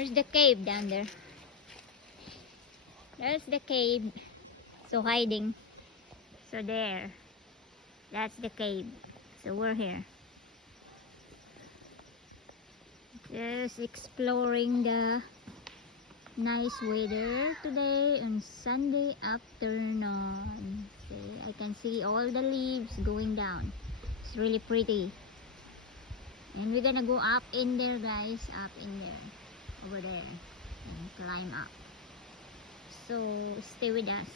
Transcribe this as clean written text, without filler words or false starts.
There's the cave down there. There's the cave. So hiding. So there. That's the cave. So we're here. Just exploring the nice weather today on Sunday afternoon. See, I can see all the leaves going down. It's really pretty. And we're gonna go up in there, guys. Up in there. Over there. And climb up. So stay with us.